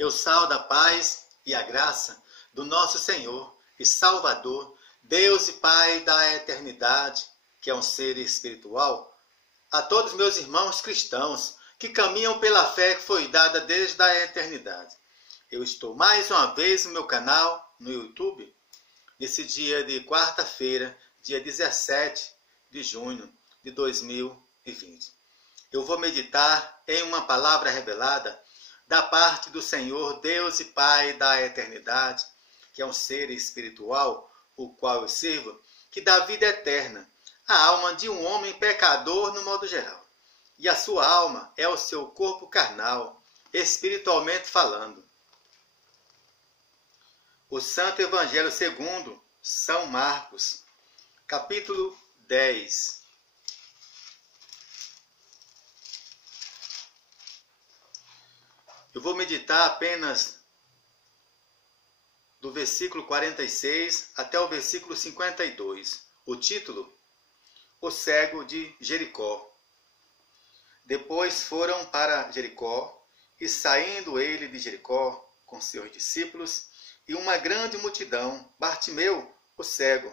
Eu saúdo a paz e a graça do nosso Senhor e Salvador, Deus e Pai da eternidade, que é um ser espiritual, a todos meus irmãos cristãos que caminham pela fé que foi dada desde a eternidade. Eu estou mais uma vez no meu canal, no YouTube, nesse dia de quarta-feira, dia 17 de junho de 2020. Eu vou meditar em uma palavra revelada da parte do Senhor, Deus e Pai da eternidade, que é um ser espiritual, o qual eu sirvo, que dá vida eterna à alma de um homem pecador no modo geral. E a sua alma é o seu corpo carnal, espiritualmente falando. O Santo Evangelho segundo São Marcos, capítulo 10. Eu vou meditar apenas do versículo 46 até o versículo 52. O título: O cego de Jericó. Depois foram para Jericó, e saindo ele de Jericó com seus discípulos e uma grande multidão, Bartimeu, o cego,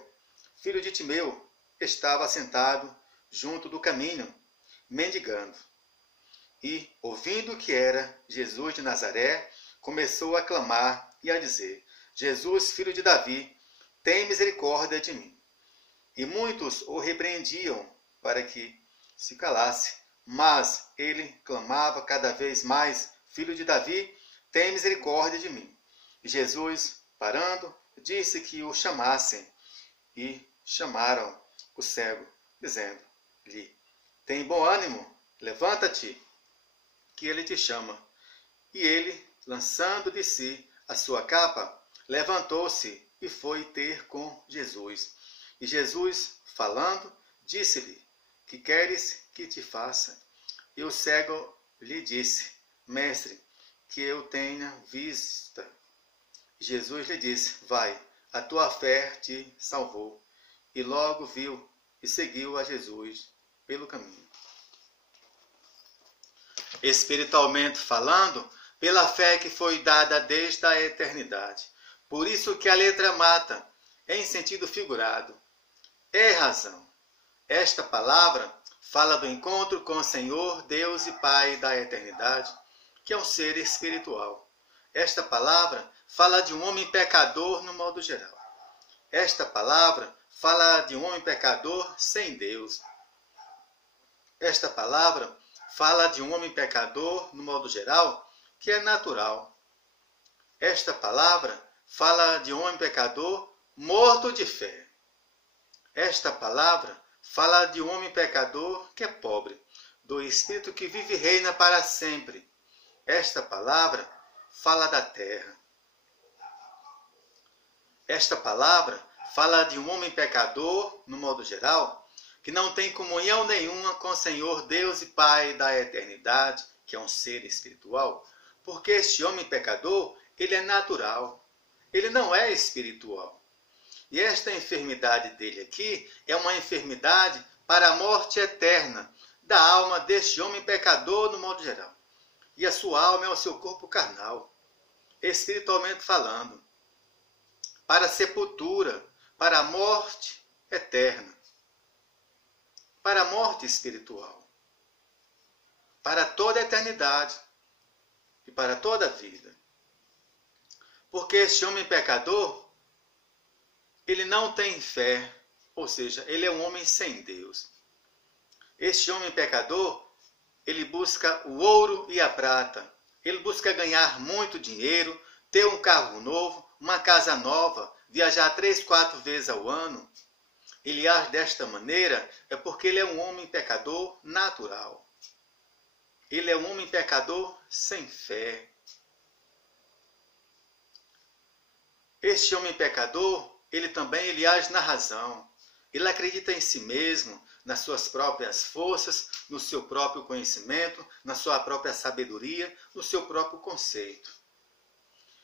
filho de Timeu, estava sentado junto do caminho, mendigando. E, ouvindo que era Jesus de Nazaré, começou a clamar e a dizer: Jesus, filho de Davi, tem misericórdia de mim. E muitos o repreendiam para que se calasse, mas ele clamava cada vez mais: Filho de Davi, tem misericórdia de mim. E Jesus, parando, disse que o chamassem. E chamaram o cego, dizendo-lhe: Tem bom ânimo, levanta-te, que ele te chama. E ele, lançando de si a sua capa, levantou-se e foi ter com Jesus. E Jesus, falando, disse-lhe: Que queres que te faça? E o cego lhe disse: Mestre, que eu tenha vista. E Jesus lhe disse: Vai, a tua fé te salvou. E logo viu e seguiu a Jesus pelo caminho. Espiritualmente falando, pela fé que foi dada desde a eternidade. Por isso que a letra mata, em sentido figurado. É razão. Esta palavra fala do encontro com o Senhor, Deus e Pai da eternidade, que é um ser espiritual. Esta palavra fala de um homem pecador no modo geral. Esta palavra fala de um homem pecador sem Deus. Esta palavra fala de um homem pecador no modo geral, que é natural. Esta palavra fala de um homem pecador morto de fé. Esta palavra fala de um homem pecador que é pobre, do Espírito que vive e reina para sempre. Esta palavra fala da terra. Esta palavra fala de um homem pecador, no modo geral, que não tem comunhão nenhuma com o Senhor Deus e Pai da eternidade, que é um ser espiritual, porque este homem pecador, ele é natural, ele não é espiritual. E esta enfermidade dele aqui é uma enfermidade para a morte eterna da alma deste homem pecador no modo geral. E a sua alma é o seu corpo carnal, espiritualmente falando, para a sepultura, para a morte eterna, para a morte espiritual, para toda a eternidade e para toda a vida. Porque este homem pecador, ele não tem fé, ou seja, ele é um homem sem Deus. Este homem pecador, ele busca o ouro e a prata. Ele busca ganhar muito dinheiro, ter um carro novo, uma casa nova, viajar 3, 4 vezes ao ano. Ele age desta maneira é porque ele é um homem pecador natural. Ele é um homem pecador sem fé. Este homem pecador, ele age na razão. Ele acredita em si mesmo, nas suas próprias forças, no seu próprio conhecimento, na sua própria sabedoria, no seu próprio conceito.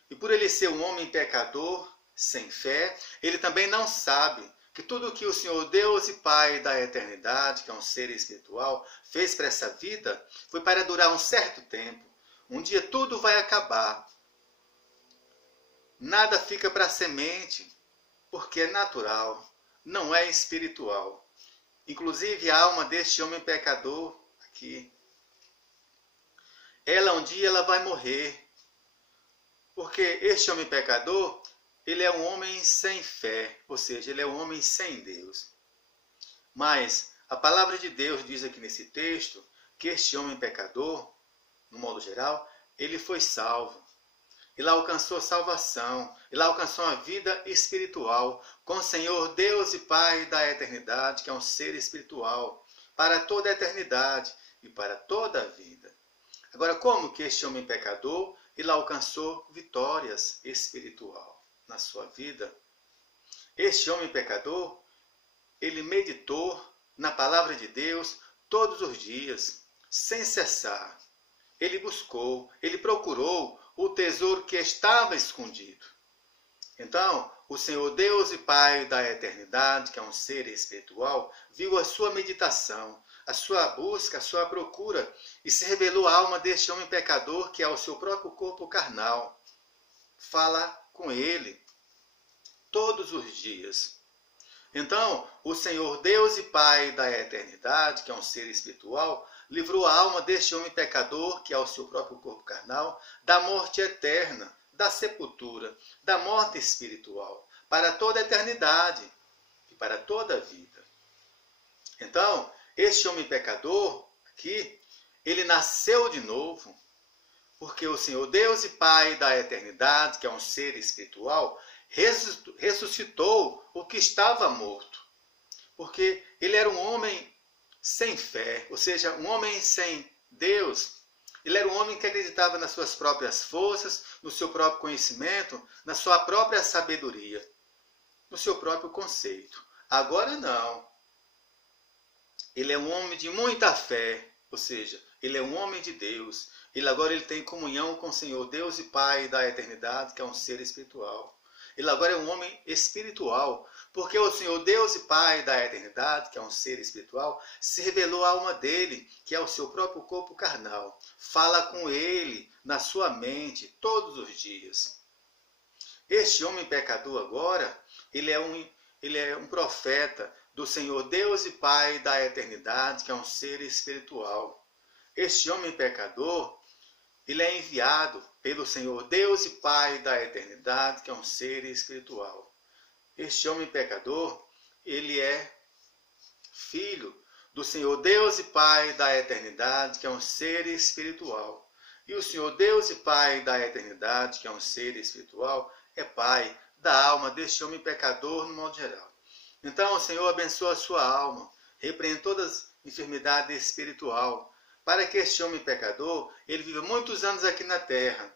E por ele ser um homem pecador, sem fé, ele também não sabe que tudo o que o Senhor Deus e Pai da eternidade, que é um ser espiritual, fez para essa vida, foi para durar um certo tempo. Um dia tudo vai acabar. nada fica para a semente, porque é natural, não é espiritual. Inclusive a alma deste homem pecador aqui, um dia ela vai morrer, porque este homem pecador, ele é um homem sem fé, ou seja, ele é um homem sem Deus. Mas a palavra de Deus diz aqui nesse texto que este homem pecador, no modo geral, ele foi salvo. Ele alcançou salvação, ele alcançou uma vida espiritual com o Senhor Deus e Pai da eternidade, que é um ser espiritual, para toda a eternidade e para toda a vida. Agora, como que este homem pecador, ele alcançou vitórias espiritual na sua vida? Este homem pecador, ele meditou na palavra de Deus todos os dias, sem cessar. Ele buscou, ele procurou o tesouro que estava escondido. Então, o Senhor Deus e Pai da eternidade, que é um ser espiritual, viu a sua meditação, a sua busca, a sua procura, e se revelou à alma deste homem pecador, que é o seu próprio corpo carnal. Fala com ele todos os dias. Então, o Senhor Deus e Pai da eternidade, que é um ser espiritual, livrou a alma deste homem pecador, que é o seu próprio corpo carnal, da morte eterna, da sepultura, da morte espiritual, para toda a eternidade e para toda a vida. Então, este homem pecador aqui, ele nasceu de novo, porque o Senhor Deus e Pai da eternidade, que é um ser espiritual, ressuscitou o que estava morto. Porque ele era um homem sem fé, ou seja, um homem sem Deus. Ele era um homem que acreditava nas suas próprias forças, no seu próprio conhecimento, na sua própria sabedoria, no seu próprio conceito. Agora não. Ele é um homem de muita fé, ou seja, ele é um homem de Deus. Agora ele tem comunhão com o Senhor Deus e Pai da eternidade, que é um ser espiritual. Ele agora é um homem espiritual, porque o Senhor Deus e Pai da eternidade, que é um ser espiritual, se revelou à alma dele, que é o seu próprio corpo carnal. Fala com ele na sua mente todos os dias. Este homem pecador agora, ele é um profeta do Senhor Deus e Pai da eternidade, que é um ser espiritual. Este homem pecador, ele é enviado pelo Senhor Deus e Pai da eternidade, que é um ser espiritual. Este homem pecador, ele é filho do Senhor Deus e Pai da eternidade, que é um ser espiritual. E o Senhor Deus e Pai da eternidade, que é um ser espiritual, é Pai da alma deste homem pecador no modo geral. Então o Senhor abençoa a sua alma, repreende todas as enfermidades espiritual, para que este homem pecador, ele viva muitos anos aqui na terra,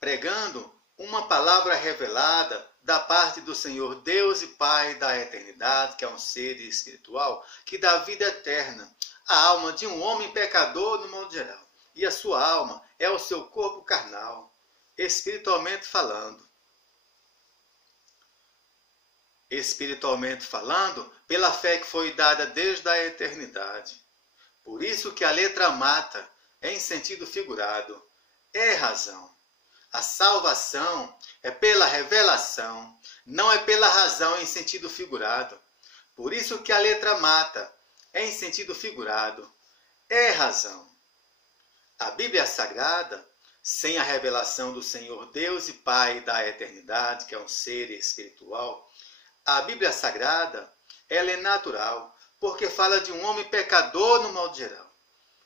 pregando uma palavra revelada da parte do Senhor Deus e Pai da eternidade, que é um ser espiritual, que dá vida eterna à alma de um homem pecador no modo geral. E a sua alma é o seu corpo carnal, espiritualmente falando. Espiritualmente falando, pela fé que foi dada desde a eternidade. Por isso que a letra mata, em sentido figurado, é razão. A salvação é pela revelação, não é pela razão em sentido figurado. Por isso que a letra mata, em sentido figurado, é razão. A Bíblia Sagrada, sem a revelação do Senhor Deus e Pai da eternidade, que é um ser espiritual, a Bíblia Sagrada, ela é natural, porque fala de um homem pecador no modo geral.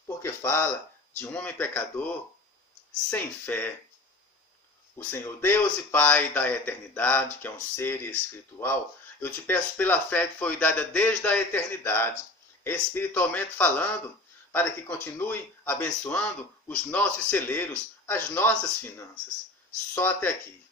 Porque fala de um homem pecador sem fé. O Senhor Deus e Pai da eternidade, que é um ser espiritual, eu te peço pela fé que foi dada desde a eternidade, espiritualmente falando, para que continue abençoando os nossos celeiros, as nossas finanças. Só até aqui.